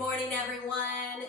morning, everyone.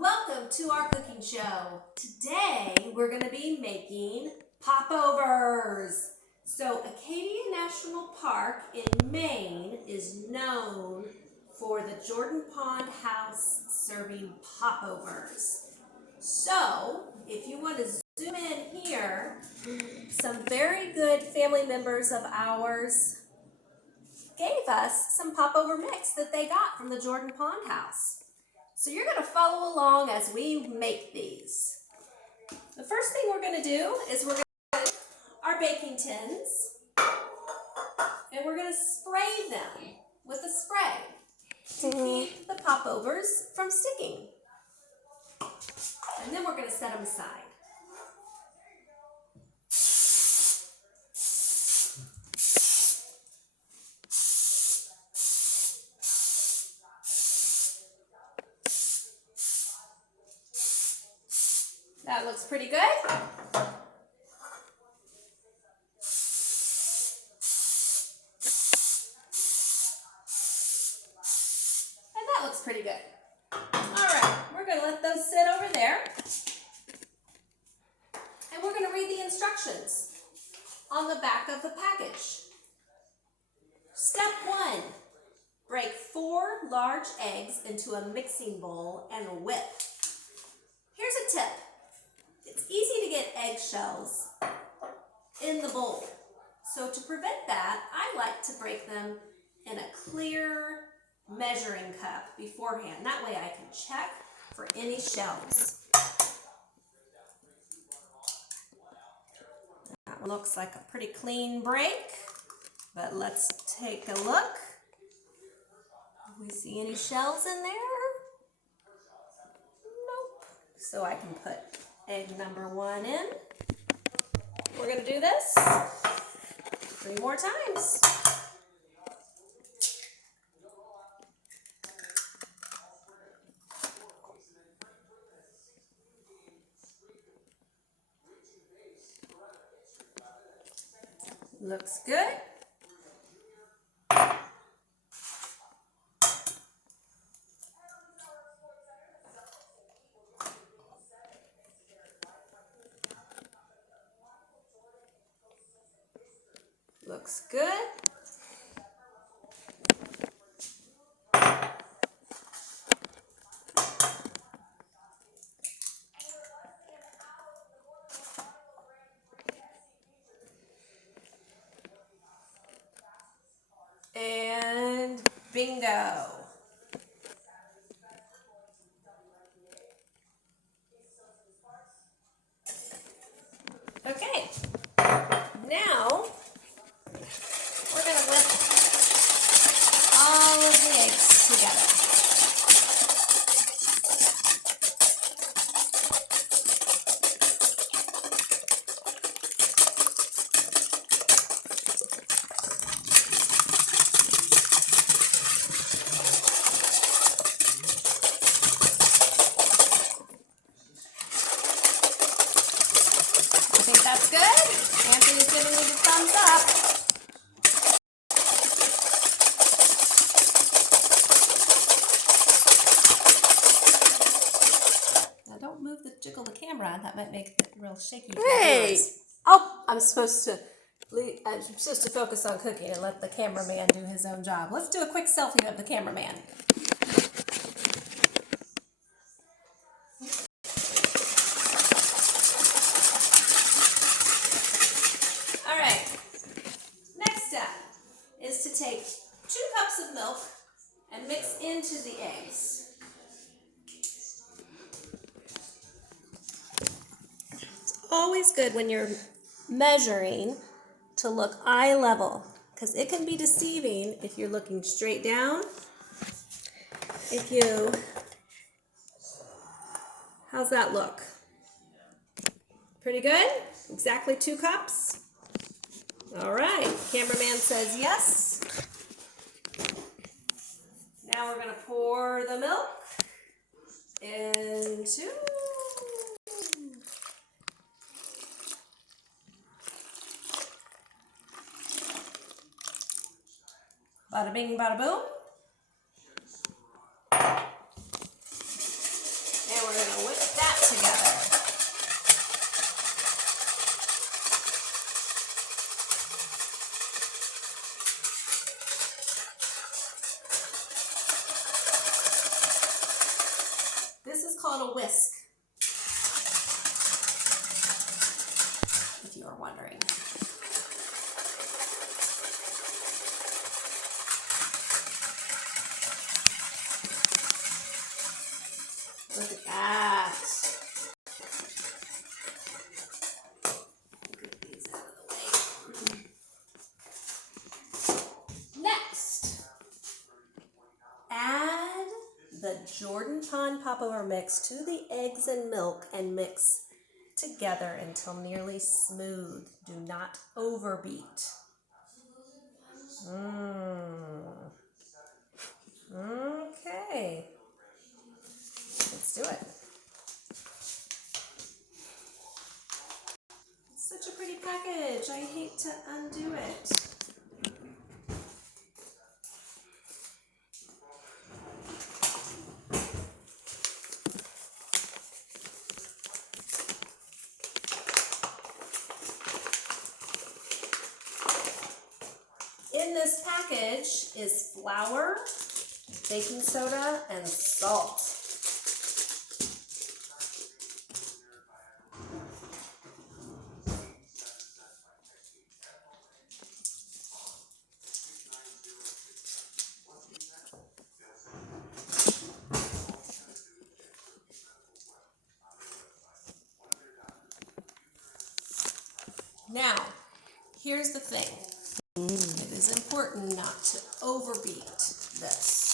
Welcome to our cooking show. Today, we're going to be making popovers. So, Acadia National Park in Maine is known for the Jordan Pond House serving popovers. So, if you want to zoom in here, some very good family members of ours gave us some popover mix that they got from the Jordan Pond House. So you're going to follow along as we make these. The first thing we're going to do is we're going to put our baking tins and we're going to spray them with a spray to keep the popovers from sticking. And then we're going to set them aside. That looks pretty good. And that looks pretty good. All right, we're going to let those sit over there. And we're going to read the instructions on the back of the package. Step 1, break 4 large eggs into a mixing bowl and whip. Here's a tip. It's easy to get eggshells in the bowl. So to prevent that, I like to break them in a clear measuring cup beforehand. That way I can check for any shells. That one looks like a pretty clean break, but let's take a look. Do we see any shells in there? Nope. So I can put egg number 1 in. We're going to do this 3 more times. Looks good. Looks good. And bingo. Okay, now we're going to whip all of the eggs together. I think that's good. Anthony's giving me the thumbs up. Now don't move the jiggle the camera. That might make it real shaky. Hey! Oh, I'm supposed to focus on cooking and let the cameraman do his own job. Let's do a quick selfie of the cameraman. All right. Next step is to take 2 cups of milk and mix into the eggs. It's always good when you're measuring to look eye level, because it can be deceiving if you're looking straight down. How's that look? Pretty good? Exactly 2 cups? All right, cameraman says yes. Now we're going to pour the milk into bada bing, bada boom. call it a whisk, if you are wondering. Look at that. Get these out of the way. Next, add the Jordan Pond Popover mix to the eggs and milk and mix together until nearly smooth. Do not overbeat. Okay. Let's do it. It's such a pretty package. I hate to undo it. In this package is flour, baking soda, and salt. Now, here's the thing. It is important not to overbeat this.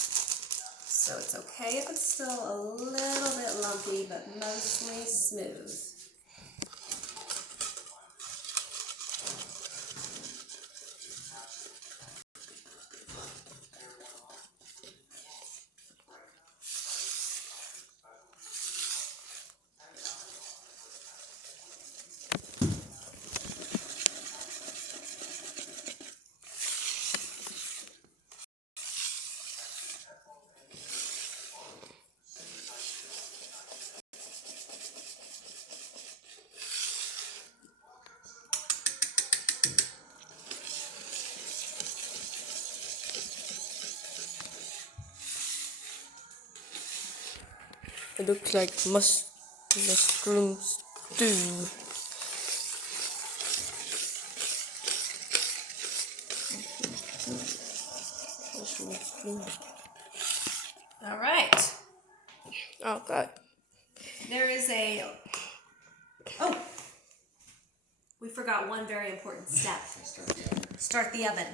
So it's okay if it's still a little bit lumpy, but mostly smooth. It looks like mushroom stew. Mushroom stew. All right. Oh God. There is oh, we forgot one very important step. Start the oven.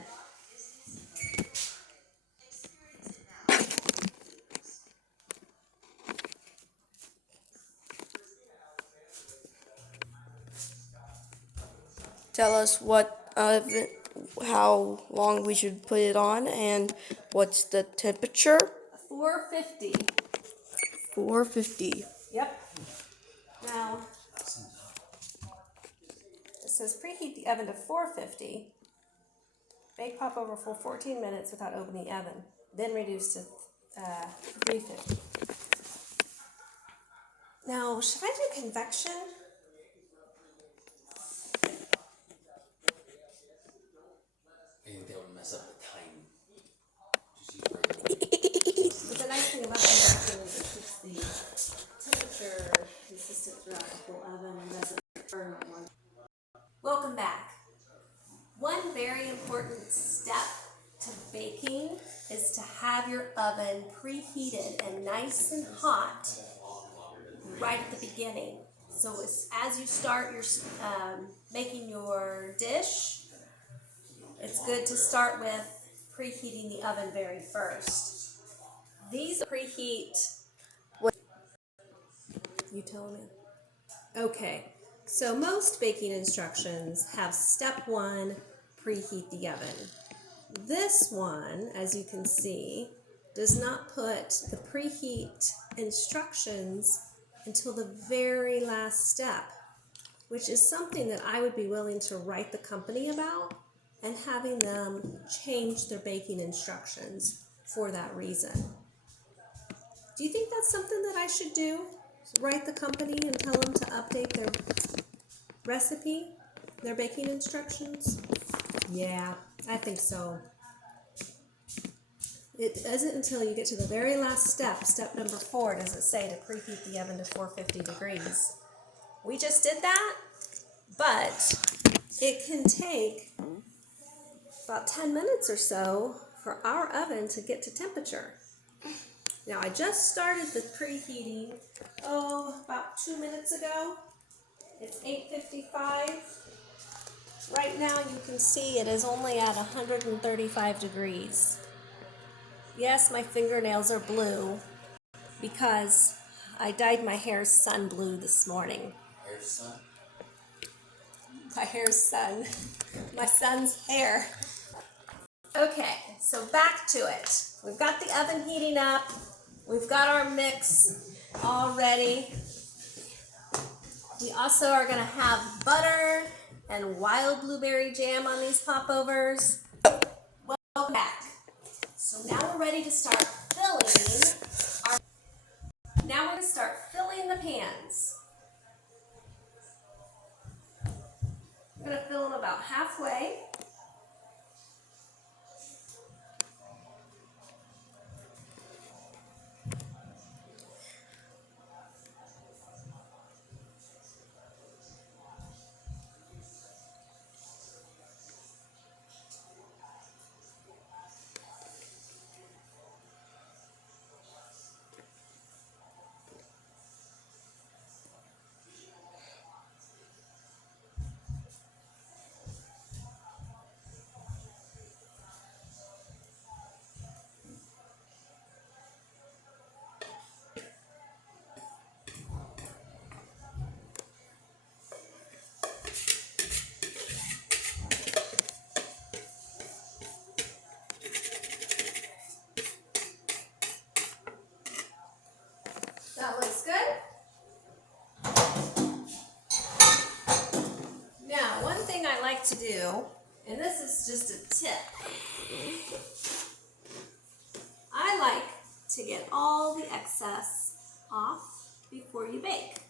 Tell us how long we should put it on and what's the temperature? 450. 450. Yep. Now, it says preheat the oven to 450. Bake popover for 14 minutes without opening the oven. Then reduce to 350. Now, should I do convection? I think that would mess up the time. But the nice thing about convection is it keeps the temperature consistent throughout the whole oven and doesn't burn on one. Welcome back. One very important step to baking is to have your oven preheated and nice and hot right at the beginning. So as you start your making your dish, it's good to start with preheating the oven very first. These preheat. What? You tell me. Okay, so most baking instructions have step 1, preheat the oven. This one, as you can see, does not put the preheat instructions until the very last step, which is something that I would be willing to write the company about and having them change their baking instructions for that reason. Do you think that's something that I should do? Write the company and tell them to update their recipe, their baking instructions? Yeah, I think so. It isn't until you get to the very last step, step number 4, does it say to preheat the oven to 450 degrees. We just did that, but it can take about 10 minutes or so for our oven to get to temperature. Now I just started the preheating, about 2 minutes ago. It's 8:55. Right now you can see it is only at 135 degrees. Yes, my fingernails are blue because I dyed my hair sun blue this morning. Hair son. My hair's sun. My son's hair. Okay, so back to it. We've got the oven heating up. We've got our mix all ready. We also are going to have butter and wild blueberry jam on these popovers. Welcome back. So now we're ready to start filling the pans. I'm going to fill them about halfway. That looks good. Now, one thing I like to do, and this is just a tip, I like to get all the excess off before you bake.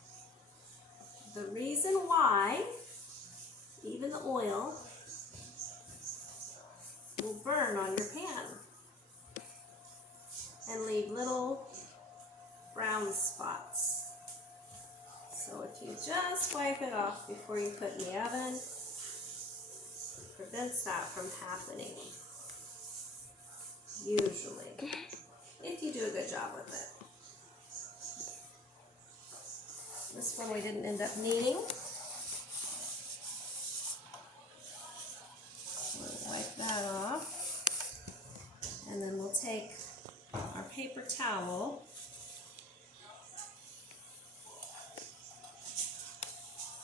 The reason why, even the oil will burn on your pan and leave little brown spots. So if you just wipe it off before you put in the oven, it prevents that from happening. Usually, if you do a good job with it. This one we didn't end up needing. We'll wipe that off. And then we'll take our paper towel.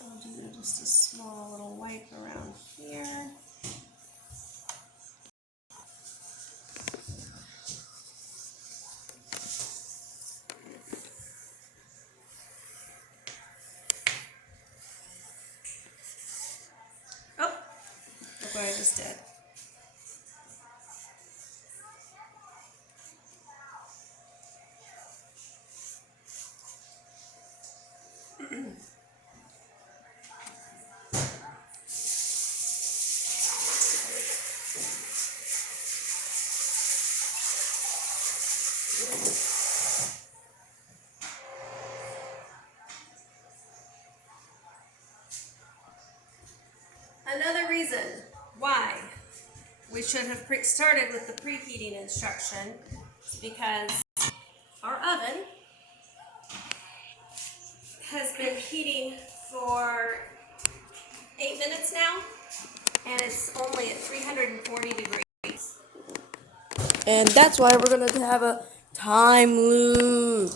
I'll do just a small little wipe around here. Oh, look what I just did. Another reason why we should have started with the preheating instruction is because our oven has been heating for 8 minutes now, and it's only at 340 degrees. And that's why we're going to have a time loop.